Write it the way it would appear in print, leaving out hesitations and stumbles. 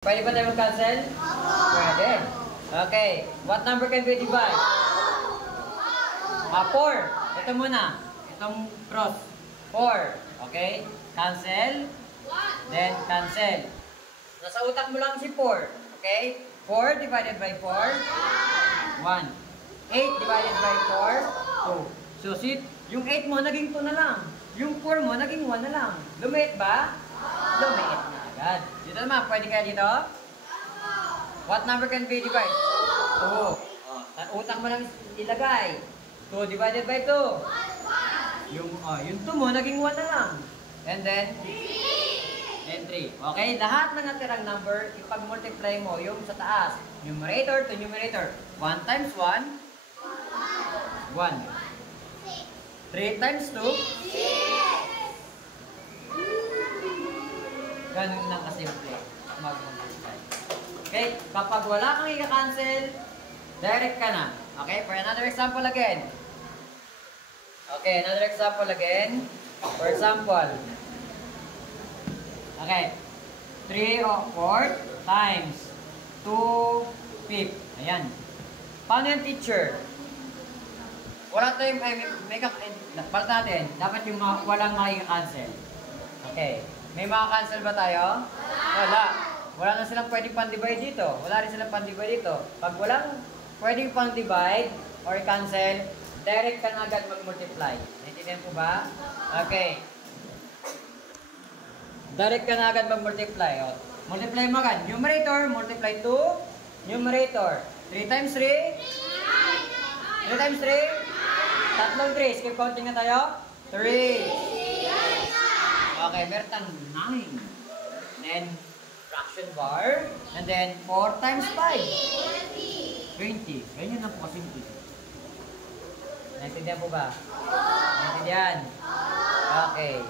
Pwede ba tayo mag-cancel? Pwede. Okay. What number can we divide? 4. Ito muna. Itong cross. 4. Okay. Cancel. Then cancel. Nasa utak mo lang si 4. Okay. 4 divided by 4. 1. 8 divided by 4. 2. So, yung 8 mo, naging 2 na lang. Yung 4 mo, naging 1 na lang. Lumiit ba? Lumiit na agad. Dito naman, pwede kaya dito? What number can be divided? 2. Utak mo lang ilagay. 2 divided by 2. Yung 2 mo, naging 1 na lang. And then? 3. 3. Okay, lahat ng natirang number, ipag-multiply mo yung sa taas. Numerator to numerator. 1 times 1. 1. 3 times 2. Ganun lang kasimple mag-multiply. Okay, kapag wala kang i-cancel, direct ka na. Okay, for another example again. Okay, another example again. For example, okay, 3/4 times 2/5. Ayan. Paano yung teacher? Wala tayong, balat natin, dapat yung walang makika-cancel. Okay. May maka-cancel ba tayo? Wala. Wala na silang pwedeng pan-divide dito. Wala rin silang pan-divide dito. Pag walang pwedeng pang-divide or cancel, direct ka na agad mag-multiply. Naintindihan po ba? Okay. Direct ka na agad mag-multiply. Multiply mo agad. Numerator, multiply 2. Numerator. 3 times 3? 3 times 3? Tatlong 3. Skip counting na tayo. 3. Okay, meron tayong 9. Then, fraction bar. And then, 4 times 5. 20. Ganyan lang po kasimple. Naintindihan po ba? Naintindihan? Okay.